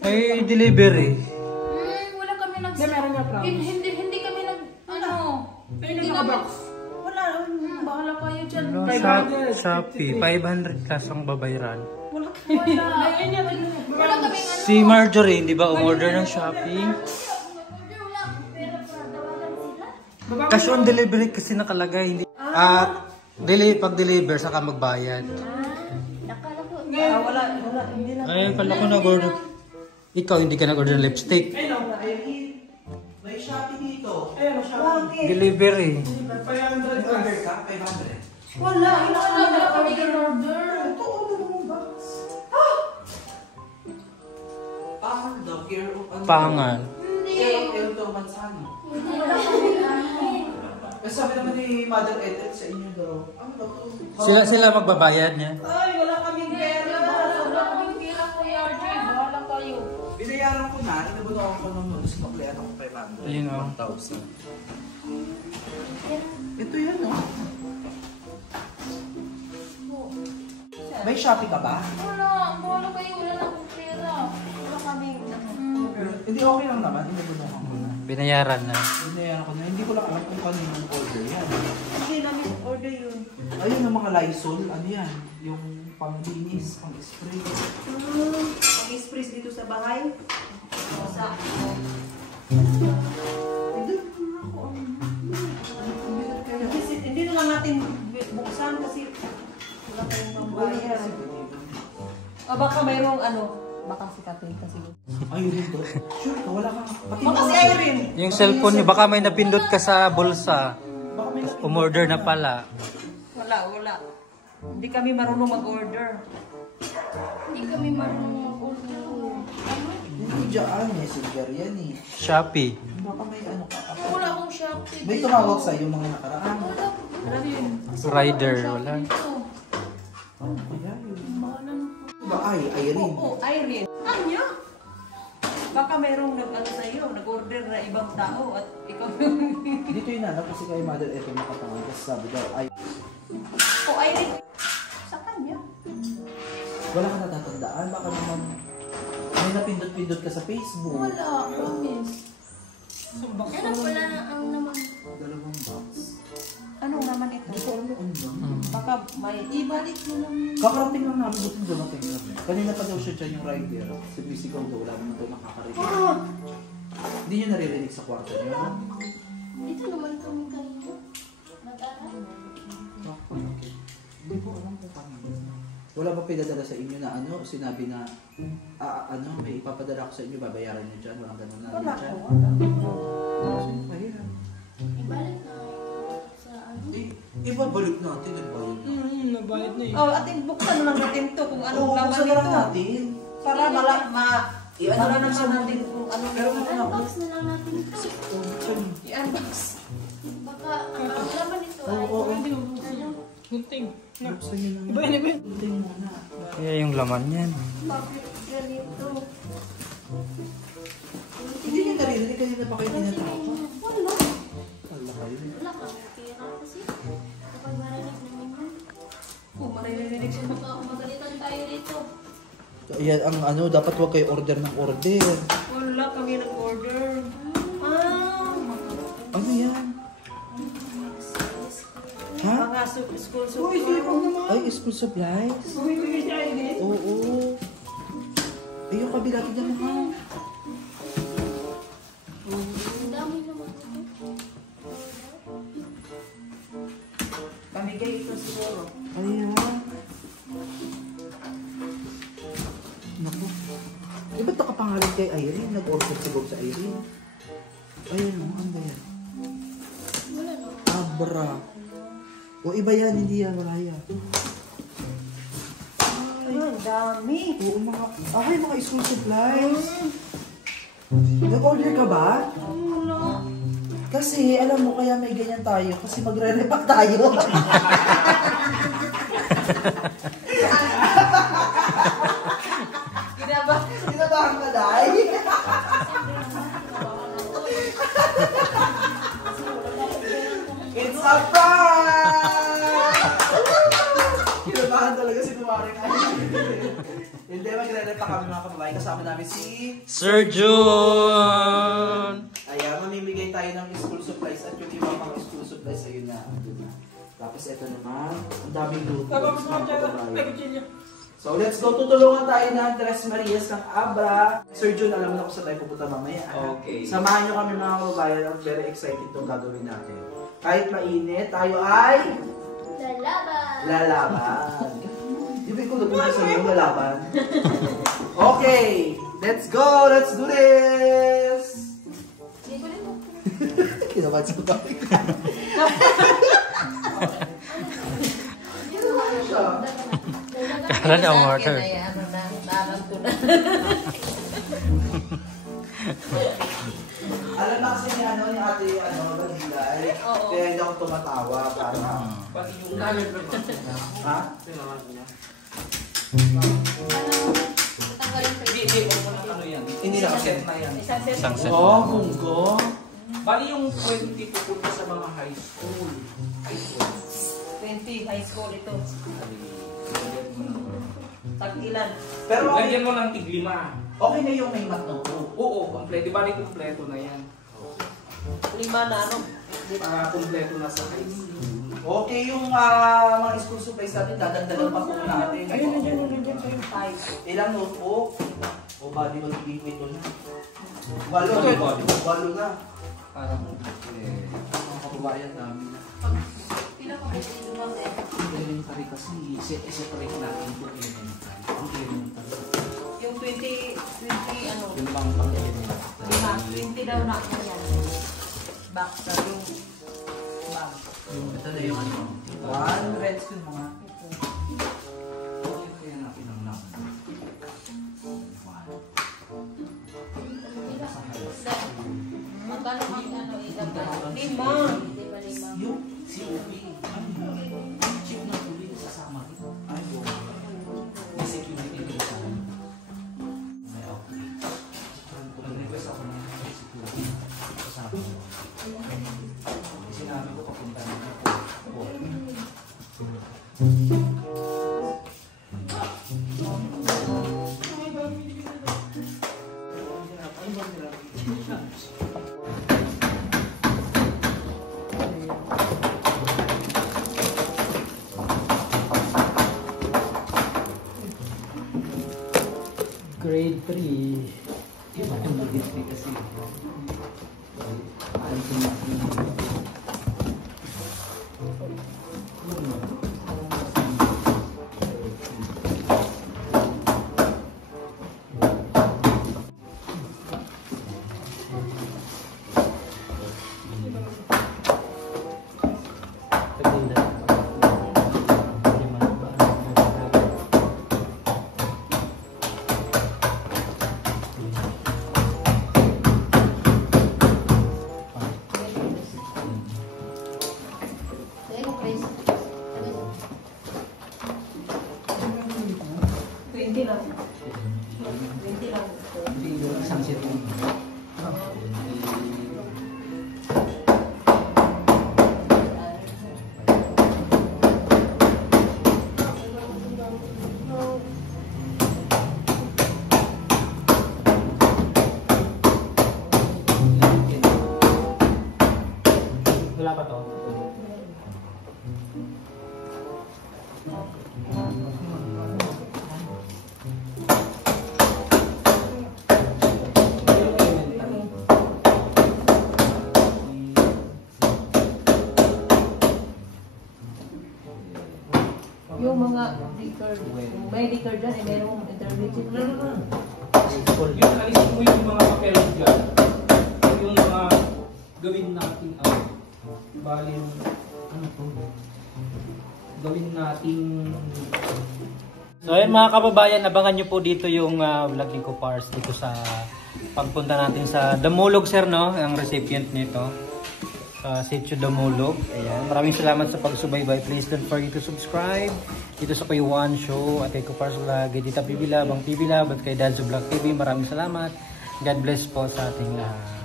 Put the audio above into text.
Ay, delivery. Wala kami nag... Hindi kami nag... Ano? Hindi nakabox. Wala. Bahala kayo dyan. Shopee, 500 plus ang babayaran. Wala kami ano. Si Marjorie, hindi ba umorder ng Shopee? Cash on delivery kasi nakalagay. Hindi. Pag-deliver, saka magbayad. Wala. Hindi lang. Ay, kala ko nag-order. Ikaw, hindi ka nag-order ng lipstick. May Shopee dito. Delivery. 500 order ka? 500. Wala kami in-order. Pangal daw. Pangal. Care to Mansano. Kasi sabi naman ni Mother Ethel sa inyo daw. Ano daw to? Sila magbabayad niya. Ay, wala kaming pera. Wala kaming pera, Kuya RJ. Bahala kayo. Binayaran ko na. Inabunuan ko ng noodles. Maklian ako 500. Ayun o. 1,000. Ito yan o. May Shopee ka ba? Wala. Bahala kayo. Wala na akong pera. Wala kaming... Hindi, okay lang naman. Inabunuan ko na. Binayaran na. Binayaran ko na. Hindi ko lang alam kung kaninong order yan. Hindi namin order yun. Ayun ang mga Lysol. Ano yan? Yung pang-linis, pang-spray. Pag-express dito sa bahay. Sa... Hindi na lang natin buksan kasi wala kayong pambayad. O baka mayroong ano, baka si Kapil kasi. Ayun dito. Sure ka, wala kang... Baka si Irene. Yung cellphone niyo, baka may napindot ka sa bulsa. Baka may Umorder na pala. Wala. Hindi kami marunong mag-order. Hindi kami marunong mag-order. Hindi dyan. Messenger yan eh. Shopee. Baka may ano ka. Wala akong Shopee. May tumawag sa'yo mga nakaraan. Wala rin. Rider, wala. Ano kaya yun? Bahalan po. Ba ay, Irene. Oo, Irene. Anya? Baka mayroong nag-ano sa'yo, nag-order na ibang tao at ikaw Dito yung nanap kasi kay Mother Ethel nakatangan kasi sabi daw ay O Irene. Sa kanya. wala ka natatandaan. Baka naman may napindot-pindot ka sa Facebook. Wala, promise. Ano pala na ang naman? Dalawang box. Anong naman ito? Hindi ko alam kung ano yan. Baka may ibalik mo lang. Kakarating lang namin buti dumating lang. Kanina pa daw siya dyan yung rider. Si Bisigaw daw, wala naman daw nakakarinig. Hindi niyo naririnig sa kwarto niyo. Dito naman kami kanina. Nag-aral. Okay. Hindi ko alam kung kanina. Wala ba pinadala sa inyo na ano, sinabi na ano, may ipapadala ko sa inyo, babayaran niyo dyan, walang ganun na Wala dyan. ko. Sino pa yan? Ibalik na sa ano. Ibabalik natin, nagbayad na. Nabayad na eh. Oh, ating buksan lang natin to kung anong Oo, laman buksan na nito. lang natin. Para Ano para na naman natin kung anong Pero laman. unbox na lang natin ito. I-unbox. Baka ang laman nito ay... Gunting. Buksan niyo lang. Iba yan. Gunting muna. Kaya yung laman yan. Bakit ganito? Hindi niyo naririnig, kanina pa kayo tinatawag. Wala. Wala kayo. Wala kang pera kasi. Kapag marinig namin yun. Kung maririnig siya, baka magalitan tayo dito. Ayan ang ano, dapat huwag kayo order ng order. Wala kami nag-order. Ano yan? Ha? Mga school Uy, sipag naman. Ay, school supplies? Bumibigay siya ini. Oo. Ay, yung kabila tignan mo ha. Ang dami naman ito. Pamigay ito siguro. Ayan. Naku. Eh, ba't nakapangalan kay Irene? Nag-order siguro sa Irene. Ayan o, ano ba yan? Wala no. Abra. O iba yan, hindi yan, wala yan. Ay, ang dami. Oo, mga school supplies. Nag-order ka ba? Wala. Kasi, alam mo, kaya may ganyan tayo. Kasi magre-repack tayo. Ginabahan ka, Day? It's a prank! Kinabahan talaga si Kumari. Hindi, magre-repack na kami mga kababayan. Kasama namin si Sir Jun! Ayan, mamimigay tayo ng school supplies at yung ibang mga school supplies ayun na. Tapos ito naman, ang daming luto mga kababayan. So let's go, tutulungan tayo ng Tres Marias ng Abra. Sir Jun, alam mo na kung saan tayo pupunta mamaya. Okay. Samahan nyo kami mga kababayan at very excited itong gagawin natin. Kahit mainit, tayo ay lalaban. Di ba ko nagpunta sa iyo lalaban? Okay, let's go! Let's do this! Kinabahan sa topic. Kala na ang water. Alam na kasi ni ano, ni ate, Bagilay. Kaya hindi ako tumatawa para pati yung namin. Ha? Hindi na kasi. Isang set. Oh, munggo. Bali yung 20 pupunta sa mga high school. 20 high school ito. Tag-ilan. Pero okay, Lagyan mo ng tig-5. okay na yung may matnotebook. Oo, kompleto. Bali kompleto na yan. 5 na ano? Para kompleto na sa high school. Okay yung mga school supplies natin, dadagdagan pa po natin. Ayun, nandiyan sa'yo. 5. Ilang notebook? O bali magiging ito na. 8 na. Parang Mga kababayan namin na. Pila pa pwede lumang eh. elementary kasi separate natin ito elementary. Ang elementary. Yung 20 ano? Yung bang pang-elementary. 20 daw na ako yan. Back sa yung bag. Ito na yung ano. 1 red spoon mga. Kaya natin ang naman. Magkano ang ano ilagay? 5. Yung COP. Chip na tuloy sasama rin. Ay, may security rin sa akin. May okay. Nag-request ako ng security. Kasama ko. Sinabi ko papunta na ako. Grade 3. Iba yung mag-display kasi. Isang set lang. Wala pa to. Yung mga dicker, may dicker dyan, eh, merong intermediate. Yung alisin mo yung mga papel dyan. Yung mga gawin natin bali yung ano to? Gawin natin. So ayun mga kababayan, abangan nyo po dito yung vlog ni Kupars dito sa pagpunta natin sa Damulog, sir, no? Ang recipient nito sa Sitio Damulog. Ayan. Maraming salamat sa pagsubaybay. Please don't forget to subscribe dito sa Kuya Juan Show at kay Kupars Vlog, kay Tita PB Lab, ang PB Lab at kay Dad's Vlog TV. Maraming salamat. God bless po sa ating lahat.